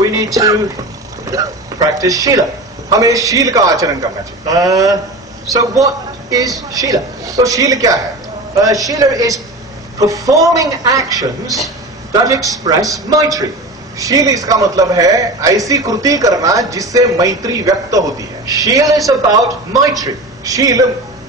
we need to practice Shila. हमें शील का आचरण करना चाहिए. So what is Shila? तो शील क्या है? Shila is performing actions that express maitri. शील इसका मतलब है ऐसी कृति करना जिससे मैत्री व्यक्त होती है. Shila is about maitri. शील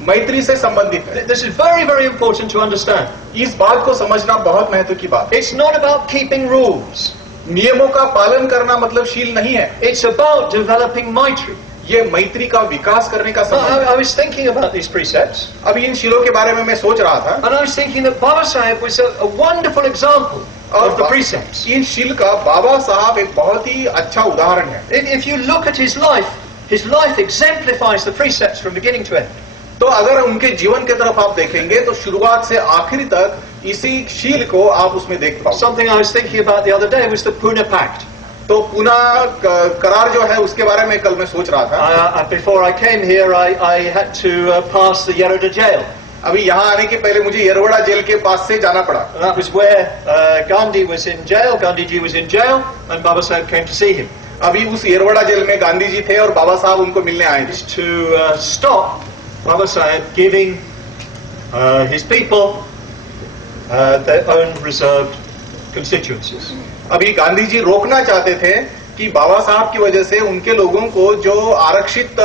मैत्री से संबंधित है. This is very, very important to understand. इस बात को समझना बहुत महत्व की बात है. It's not about keeping rules. नियमों का पालन करना मतलब शील नहीं है. It's about developing maitri. ये मैत्री का विकास करने का संबंध. I was thinking about these precepts. अभी इन शीलों के बारे में मैं सोच रहा था. And I was thinking that Baba Sahib was a wonderful example of the precepts. इन शील का बाबा साहब एक बहुत ही अच्छा उदाहरण है. If you look at his life exemplifies the precepts from beginning to end. तो अगर उनके जीवन के तरफ आप देखेंगे तो शुरुआत से आखिरी तक इसी शील को आप उसमें देख पाओगे. Something I was thinking about the other day was the Pune Pact. तो पुना करार जो है उसके बारे में कल मैं सोच रहा था. Before I came here, I had to pass the Yeroda jail. अभी यहाँ आने के पहले मुझे येरवड़ा जेल के पास से जाना पड़ा. That was where Gandhi was in jail. Gandhi ji was in jail, and Baba Sahib came to see him. अभी उस येरवड़ा जेल में गांधी जी थे और बाबा साहब उनको मिलने आए थे. To stop Baba Sahib giving his people their own reserved constituencies. अभी गांधी जी रोकना चाहते थे कि बाबा साहब की वजह से उनके लोगों को जो आरक्षित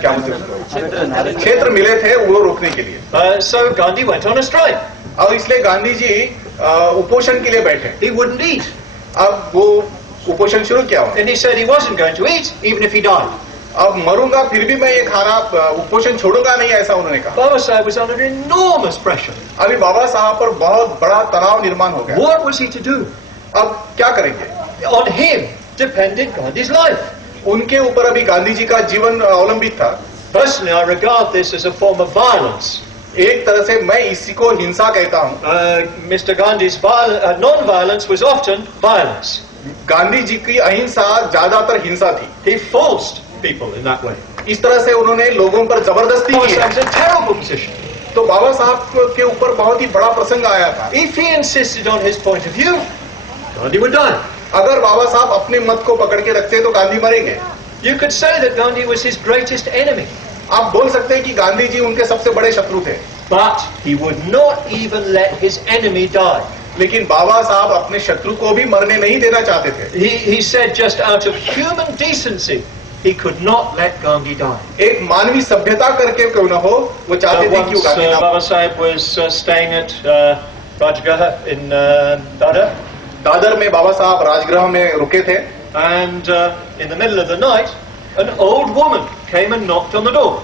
क्या बोलते क्षेत्र मिले थे वो रोकने के लिए. So Gandhi went on a strike. और इसलिए गांधी जी उपोषण के लिए बैठे. He wouldn't eat. अब वो उपोषण शुरू किया. And he said he wasn't going to eat even if he died. अब मरूंगा फिर भी मैं ये खाना उपोषण छोड़ूंगा नहीं, ऐसा उन्होंने कहा. Baba Sahib was under enormous pressure. अभी बाबा साहब पर बहुत बड़ा तनाव निर्माण हो गया. What was he to do? अब क्या करेंगे? On him depended Gandhi's life. उनके ऊपर अभी गांधी जी का जीवन अवलंबित था. Personally, I regard this as a form of violence. एक तरह से मैं इसी को हिंसा कहता हूँ. Mr. Gandhi's non-violence was often violence. Gandhi ji की अहिंसा ज्यादातर हिंसा थी. He forced people in that way. इस तरह से उन्होंने लोगों पर जबरदस्ती की. It was a terrible position. तो बाबा साहब के ऊपर बहुत ही बड़ा प्रसंग आया था. If he insisted on his point of view, Gandhi would die. अगर बाबा साहब अपने मत को पकड़ के रखते तो गांधी मरेंगे. You could say that Gandhi was his greatest enemy. आप बोल सकते हैं कि गांधी जी उनके सबसे बड़े शत्रु थे. But he would not even let his enemy die. लेकिन बाबा साहब अपने शत्रु को भी मरने नहीं देना चाहते थे. He said just out of human decency, he could not let Gandhi die. एक मानवीय सभ्यता करके क्यों न हो, वो चाहते थे कि गांधी ना. Baba Sahib was staying at Rajgriha in Dadar. Dadar में बाबा साहब राजगृह में रुके थे. And in the middle of the night, an old woman came and knocked on the door.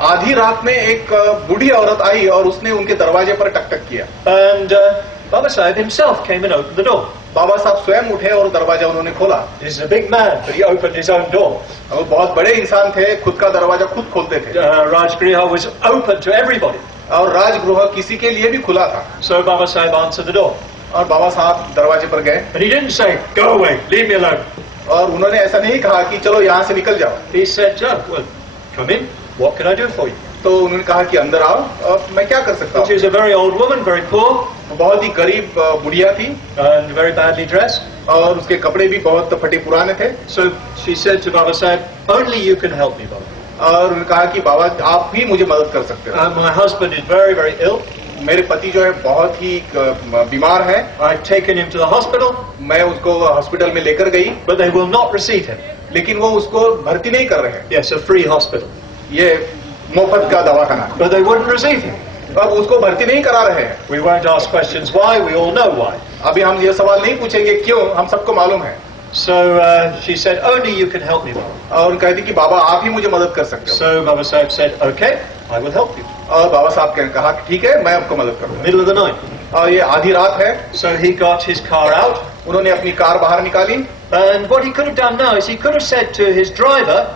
आधी रात में एक बूढ़ी औरत आई और उसने उनके दरवाजे पर टक-टक किया. And Baba Sahib himself came and opened the door. बाबा साहब स्वयं उठे और दरवाजा उन्होंने खोला. He's a big man, but he opened his own door. वो बहुत बड़े इंसान थे, खुद का दरवाजा खुद खोलते थे. Rajgriha was open to everybody. और राजगृह किसी के लिए भी खुला था. So Baba Sahib answered the door. और बाबा साहब दरवाजे पर गए. But he didn't say, "Go away, leave me alone." और उन्होंने ऐसा नहीं कहा कि चलो यहाँ से निकल जाओ. He said, "Well, come in. What can I do for you?" तो उन्होंने कहा कि अंदर आओ, और मैं क्या कर सकता हूँ. She was a very old woman, very poor. बहुत ही गरीब बुढ़िया थी. And very badly dressed. और उसके कपड़े भी बहुत फटे पुराने थे. So she said to Baba Sahib, "Only you can help me, Baba." और उन्होंने कहा कि बाबा आप ही मुझे मदद कर सकते हो. My husband is very, very ill. मेरे पति जो है बहुत ही बीमार है. I've taken him to the hospital. मैं उसको हॉस्पिटल में लेकर गई. But they will not receive him. लेकिन वो उसको भर्ती नहीं कर रहे. Yes, a free hospital. ये मुफ्त का दवाखाना. But they wouldn't receive him. अब उसको भर्ती नहीं करा रहे हैं. We won't ask questions why. We all know why. अभी हम ये सवाल नहीं पूछेंगे क्यों, हम सबको मालूम है. So she said, "Only you can help me, Baba." और कहती कि बाबा आप ही मुझे मदद कर सकते हो. So Baba Sahib said, "Okay, I will help you." और बाबा साहब ने कहा ठीक है मैं आपको मदद करूँगा. Middle of the night. और ये आधी रात है. So he got his car out. उन्होंने अपनी कार बाहर निकाली. And what he could have done now is he could have said to his driver,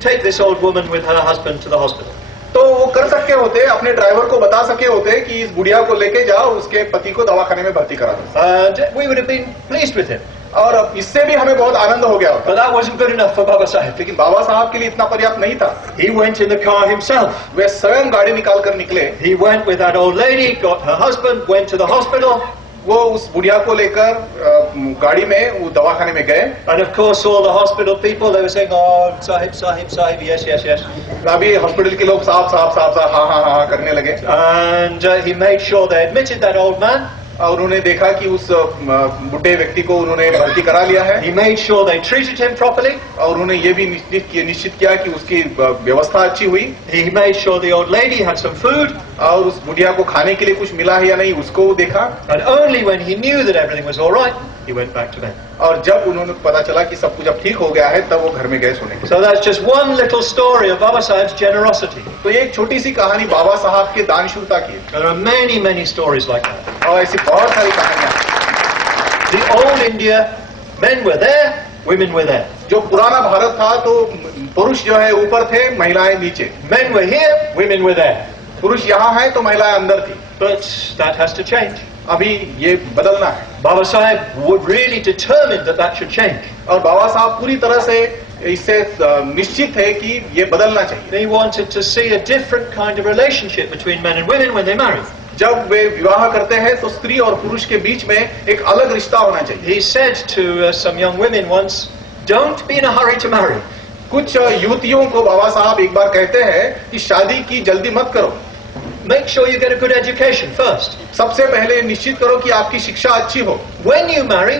"Take this old woman with her husband to the hospital." तो वो कर सकते होते, अपने ड्राइवर को बता सके होते कि इस बुढ़िया को लेके जाओ, उसके पति को दवाखाने में भर्ती करा दो. And we would have been pleased with him. और इससे भी हमें बहुत आनंद हो गया होता. But that wasn't good enough for Baba Sahib. लेकिन बाबा साहब के लिए इतना पर्याप्त नहीं था. He went in the car himself. वे स्वयं गाड़ी निकाल कर निकले. He went with that old lady, got her husband, went to the hospital. वो उस बुढ़िया को लेकर गाड़ी में वो दवाखाने में गए। And of course all the hospital people, they were saying, oh, Sahib, Sahib, Sahib, yes, yes, yes. अभी हॉस्पिटल के लोग साहब साहब साहब साहब हाँ हाँ हाँ करने लगे। And he made sure they admitted that old man. और उन्होंने देखा कि उस बुढ़े व्यक्ति को उन्होंने भर्ती करा लिया है। He made sure they treated him properly. और उन्होंने ये भी निश्चित किया कि उसकी व्यवस्था अच्छी हुई। He made sure the old lady had some food. और उस बुढ़िया को खाने के लिए कुछ मिला है या नहीं उसको देखा। And only when he knew that everything was all right, he went back to bed. और जब उन्होंने पता चला कि सब कुछ अब ठीक हो गया है तब वो घर में गए सोने के। So that's just one little story of Baba Sahib's generosity. तो ये एक छोटी सी कहानी बाबा साहब के दानशूरता की। There are many, many stories like that. और ऐसी बहुत सारी कहानियां। The old India, men were there, women were there. जो पुराना भारत था तो पुरुष जो है ऊपर थे, महिलाएं नीचे। Men were here, women were there. पुरुष यहाँ है तो महिलाएं अंदर थी। But that has to change. अभी ये बदलना है। Baba Sahib was really determined that that should change. और बाबा साहब पूरी तरह से इससे निश्चित है कि ये बदलना चाहिए। They wanted to see a different kind of relationship between men and women when they married. जब वे विवाह करते हैं तो स्त्री और पुरुष के बीच में एक अलग रिश्ता होना चाहिए। He said to some young women once, "Don't be in a hurry to marry." कुछ युवतियों को बाबा साहब एक बार कहते हैं कि शादी की जल्दी मत करो। Make sure you get a good education first. सबसे पहले निश्चित करो कि आपकी शिक्षा अच्छी हो। When you marry,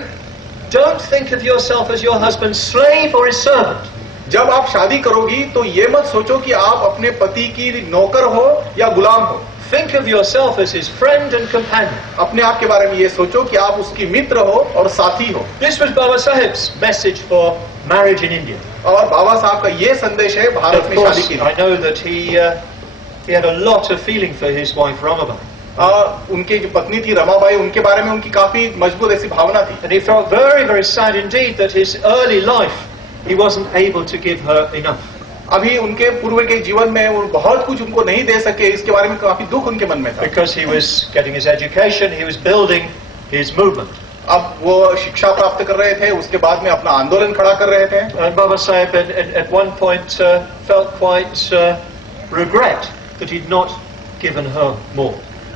don't think of yourself as your husband's slave or his servant. जब आप शादी करोगी तो ये मत सोचो कि आप अपने पति की नौकर हो या गुलाम हो। Think of yourself as his friend and companion. अपने आप के बारे में ये सोचो कि आप उसकी मित्र हो और साथी हो। This was Baba Sahib's message for marriage in India. और बाबा साहब का ये संदेश है भारत Of में शादी course, के लिए। I know that he had a lot of feeling for his wife Ramabai. उनकी जो पत्नी थी रमाबाई, उनके बारे में उनकी काफी मजबूत ऐसी भावना थी। And he felt very, very sad indeed that his early life he wasn't able to give her enough. अभी उनके पूर्व के जीवन में वो बहुत कुछ उनको नहीं दे सके, इसके बारे में काफी दुख उनके मन में था। Because he was getting his education, he was building his movement. अब वो शिक्षा प्राप्त कर रहे थे, उसके बाद में अपना आंदोलन खड़ा कर रहे थे। And Baba Sahib at one point felt quite regret that he'd not given her more.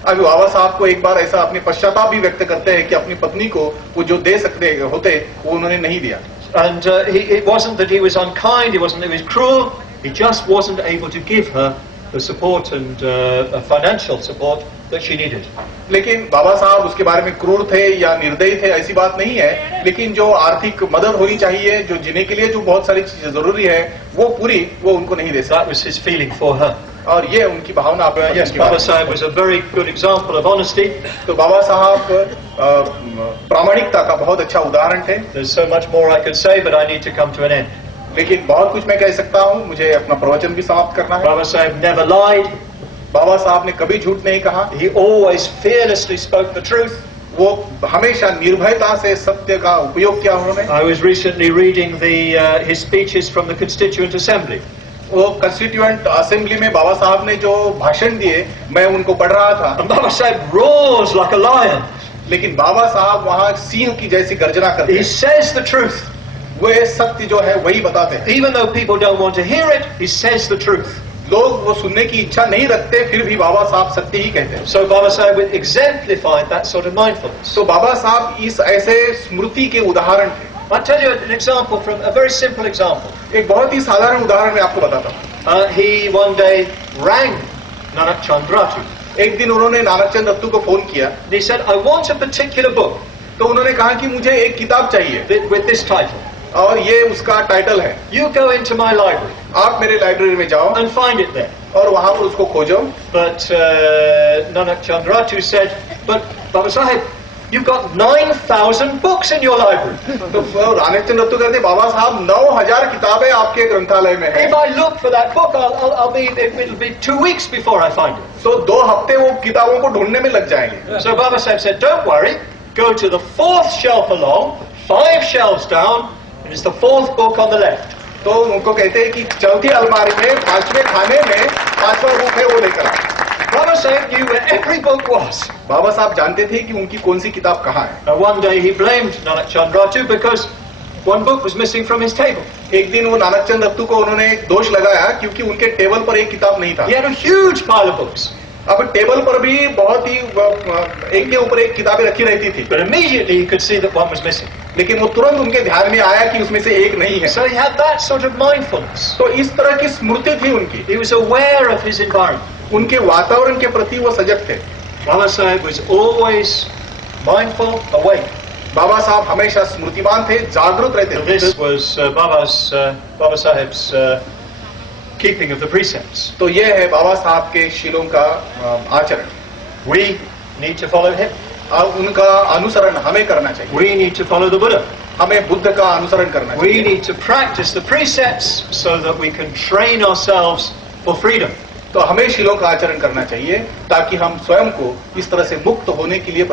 अभी बाबा साहब को एक बार ऐसा अपनी पश्चाताप भी व्यक्त करते हैं कि अपनी पत्नी को वो जो दे सकते होते वो उन्होंने नहीं दिया। And it wasn't that he was unkind, it wasn't that he was cruel, he just wasn't able to give her the support and financial support that she needed. लेकिन बाबा साहब उसके बारे में क्रूर थे या निर्दयी थे ऐसी बात नहीं है, लेकिन जो आर्थिक मदद होनी चाहिए, जो जीने के लिए जो बहुत सारी चीजें जरूरी है, वो पूरी वो उनको नहीं दे सकते। That was his feeling for her. और ये उनकी भावना आप Yes, Baba Sahib was a very good example of honesty. तो बाबा साहब प्रामाणिकता का बहुत अच्छा उदाहरण थे। There's so much more I could say, but I need to come to an end. लेकिन बहुत कुछ मैं कह सकता हूँ, मुझे अपना प्रवचन भी समाप्त करना है। Baba Sahib never lied. बाबा साहब ने कभी झूठ नहीं कहा। He always fearlessly spoke the truth. वो हमेशा निर्भयता से सत्य का उपयोग किया उन्होंने। I was recently reading his speeches from the Constituent Assembly. वो कंस्टिट्यूएंट असेंबली में बाबा साहब ने जो भाषण दिए, मैं उनको पढ़ रहा था। And Baba Sahib roars like a lion. लेकिन बाबा साहब वहाँ सिंह की जैसी गर्जना करते He हैं। says the truth. वे सत्य जो है वही बताते हैं। Even though people don't want to hear it, he says the truth. लोग वो सुनने की इच्छा नहीं रखते, फिर भी बाबा साहब सत्य ही कहते हैं। So Baba Sahib exemplified that sort of mindfulness. तो बाबा साहब इस ऐसे स्मृति के उदाहरण थे। I'll tell you an example from a very simple example. एक बहुत ही साधारण उदाहरण मैं आपको बताता हूँ। He one day rang Nanak Chandratu. एक दिन उन्होंने नानक चंद रत्तू को फोन किया। And he said, I want a particular book तो उन्होंने कहा कि मुझे एक किताब चाहिए with this title. और ये उसका टाइटल है। You go into my library आप मेरे लाइब्रेरी में जाओ and find it there. और वहां पर उसको खोजो। But Nanak Chandratu said, but Baba Sahib, you've got 9,000 books in your library. तो नानक चंद रत्तू कहते बाबा साहब 9,000 किताबें आपके ग्रंथालय में है। If I look for that book, it'll be 2 weeks before I find it. तो 2 हफ्ते वो किताबों को ढूंढने में लग जाएंगे। So Baba Sahib said, don't worry, go to the 4th shelf along, 5 shelves down, and it's the 4th book on the left. तो उनको कहते हैं कि चौथी अलमारी में 5वें खाने में 5वां बुक है, वो लेकर आओ। Baba Sahib knew where every book was. बाबा साहब जानते थे कि उनकी कौन सी किताब कहाँ है। One day he blamed Nanak Chandratu because one book was missing from his table. एक दिन वो नानक चंद रत्तू को उन्होंने एक दोष लगाया क्योंकि उनके टेबल पर एक किताब नहीं था। He had a huge pile of books. अब टेबल पर भी बहुत ही एक के ऊपर एक किताबें रखी रहती थी, But immediately he could see that one was missing. लेकिन वो तुरंत उनके ध्यान में आया कि उसमें से एक नहीं है। So he had that sort of mindfulness. तो इस तरह की स्मृति थी उनकी, He was aware of his environment. उनके वातावरण के प्रति वो सजग थे। Baba Sahib was always mindful, awake. बाबा साहब हमेशा स्मृतिवान थे, जागरूक रहते So थे। this was Baba Sahib's keeping of the precepts. तो ये है बाबा साहब के शीलों का आचरण। We need to follow him. अब उनका अनुसरण हमें करना चाहिए। We need to follow the Buddha. हमें बुद्ध का अनुसरण करना We चाहिए। need to practice the precepts so that we can train ourselves for freedom. तो हमें शीलों का आचरण करना चाहिए ताकि हम स्वयं को इस तरह से मुक्त होने के लिए